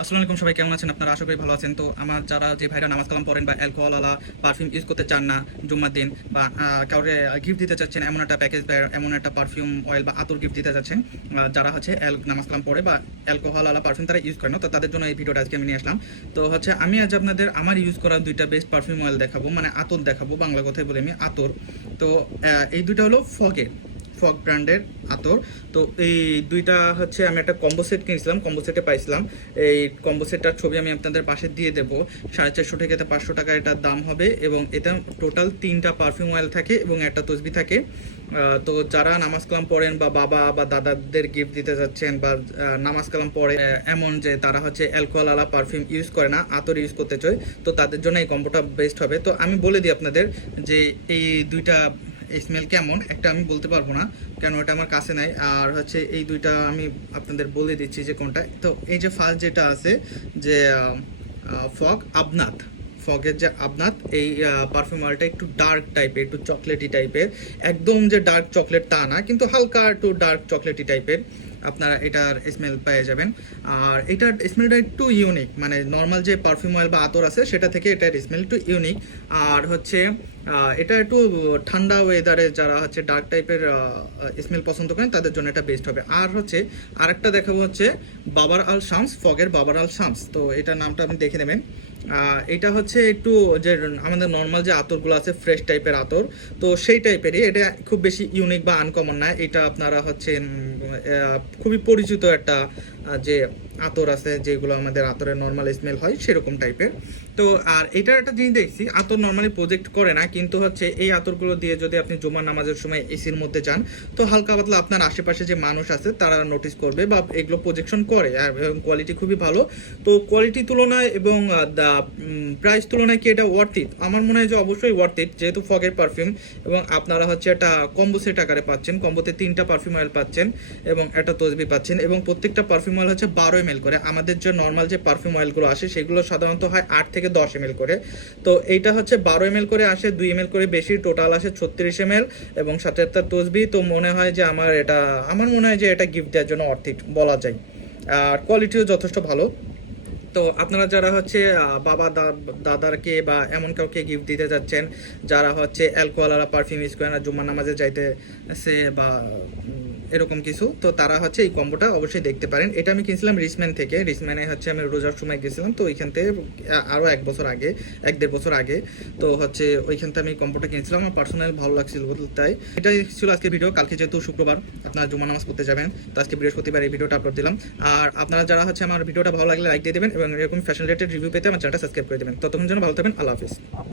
আসসালামু আলাইকুম, সবাই কেমন আছেন? আপনারা আশা করি ভালো আছেন। তো আমার যারা যে ভাইরা নামাজ কালাম পড়েন বা অ্যালকোহল আলা পারফিউম ইউজ করতে চান না জুম্মার দিন, বা কাউকে গিফট দিতে চাচ্ছেন, এমন একটা প্যাকেজ বা এমন একটা পারফিউম অয়েল বা আতর গিফট দিতে চাচ্ছেন, যারা হচ্ছে নামাজ কালাম পড়ে বা অ্যালকোহল আলা পারফিউম তারা ইউজ করে না, তো তাদের জন্য এই ভিডিওটা আজকে আমি নিয়ে আসলাম। তো হচ্ছে আমি আজ আপনাদের আমার ইউজ করা দুইটা বেস্ট পারফিউম অয়েল দেখাবো, মানে আতর দেখাবো, বাংলা কথায় বলে আমি আতর। তো এই দুইটা হলো ফগ ব্র্যান্ডের আতর। তো এই দুইটা হচ্ছে আমি একটা কম্বো সেট কিনেছিলাম, কম্বো সেটে পাইছিলাম। এই কম্বো সেটটার ছবি আমি আপনাদের পাশে দিয়ে দেবো। 450 থেকে 500 টাকা এটার দাম হবে, এবং এটা টোটাল 3টা পারফিউম অয়েল থাকে এবং একটা তসবি থাকে। তো যারা নামাজ কালাম পড়েন বা বাবা বা দাদাদের গিফট দিতে যাচ্ছেন, বা নামাজ কালাম পড়ে এমন যে তারা হচ্ছে অ্যালকোহল আলা পারফিউম ইউজ করে না, আতর ইউজ করতে চায়, তো তাদের জন্য এই কম্বোটা বেস্ট হবে। তো আমি বলে দিই আপনাদের যে এই দুইটা স্মেল কেমন, একটা আমি বলতে পারবো না, কেন এটা আমার কাছে নাই। আর হচ্ছে এই দুইটা আমি আপনাদের বলে দিচ্ছি যে কোনটা। তো এই যে ফার্স্ট যেটা আছে যে ফগ আবনাথ, ফগের যে আবনাথ, এই পারফিউম অয়েলটা একটু ডার্ক টাইপের, একটু চকলেটি টাইপের, একদম যে ডার্ক চকলেট তা না, কিন্তু হালকা একটু ডার্ক চকলেটি টাইপের আপনারা এটার স্মেল পেয়ে যাবেন। আর এটার স্মেলটা একটু ইউনিক, মানে নর্মাল যে পারফিউম অয়েল বা আতর আছে সেটা থেকে এটার স্মেল একটু ইউনিক। আর হচ্ছে এটা একটু ঠান্ডা ওয়েদারে যারা হচ্ছে ডার্ক টাইপের স্মেল পছন্দ করেন তাদের জন্য এটা বেস্ট হবে। আর হচ্ছে আরেকটা দেখাবো হচ্ছে বাবার আল শামস, ফগের বাবার আল শামস। তো এটার নামটা আপনি দেখে নেবেন। এটা হচ্ছে একটু যে আমাদের নর্মাল যে আতরগুলো আছে ফ্রেশ টাইপের আতর, তো সেই টাইপেরই। এটা খুব বেশি ইউনিক বা আনকমন না। এটা আপনারা হচ্ছে খুবই পরিচিত একটা যে আতর আছে, যেগুলো আমাদের আতরের নর্মাল স্মেল হয় সেরকম টাইপের। তো আর এটার একটা জিনিস দেখছি, আতর নর্মালি প্রজেক্ট করে না, কিন্তু হচ্ছে এই আতরগুলো দিয়ে যদি আপনি জুমার নামাজের সময় এসির মধ্যে যান, তো হালকা পাতলা আপনার আশেপাশে যে মানুষ আছে তারা নোটিস করবে বা এগুলো প্রজেকশন করে। আর কোয়ালিটি খুবই ভালো। তো কোয়ালিটি তুলনায় এবং প্রাইস তুলনায় কি এটা ওয়ার্থ ইট? আমার মনে হয় যে অবশ্যই ওয়ার্থ ইট, যেহেতু ফগের পারফিউম এবং আপনারা হচ্ছে একটা কম্বো সেট আকারে পাচ্ছেন। কম্বোতে 3টা পারফিউম অয়েল পাচ্ছেন এবং একটা তসবি পাচ্ছেন, এবং প্রত্যেকটা পারফিউম অয়েল হচ্ছে 12 ml করে। আমাদের যে নর্মাল যে পারফিউম অয়েলগুলো আসে সেগুলো সাধারণত হয় 8 থেকে 10 ml করে, তো এইটা হচ্ছে 12 ml করে আসে, 2 ml করে বেশি, টোটাল আসে 36 ml এবং সাথে একটা তসবি। তো মনে হয় যে আমার মনে হয় যে এটা গিফট দেওয়ার জন্য অর্থিক বলা যায়। আর কোয়ালিটিও যথেষ্ট ভালো। তো আপনারা যারা হচ্ছে বাবা দাদারকে বা এমন কাউকে গিফট দিতে যাচ্ছেন যারা হচ্ছে অ্যালকোহল পারফিউম ইউজ করে না, জুম্মার নামাজে যাইতেছে বা এরকম কিছু, তো তারা হচ্ছে এই কম্বোটা অবশ্যই দেখতে পারেন। এটা আমি কিনছিলাম রিসম্যান থেকে। রিসম্যানে হচ্ছে আমি রোজার সময় গেছিলাম, তো ওইখান থেকে আরও 1 বছর আগে, 1-1.5 বছর আগে, তো হচ্ছে ওইখান থেকে আমি কম্বোটা কিনছিলাম। আমার পার্সোনাল ভালো লাগছিল, তাই এটাই ছিল আজকে ভিডিও। কালকে যেহেতু শুক্রবার আপনারা জুম্মা নামাজ পড়তে যাবেন, তো আজকে বৃহস্পতিবার এই ভিডিওটা আপলোড দিলাম। আর আপনারা যারা হচ্ছে আমার ভিডিওটা ভালো লাগলে লাইক দিয়ে দেবেন এবং এরকম ফ্যাশন রিলেটেড রিভিউ পেতে আমার চ্যানেলটা সাবস্ক্রাইব করে দেবেন। ততক্ষণ যেন ভালো থাকবেন। আল্লাহ হাফিজ।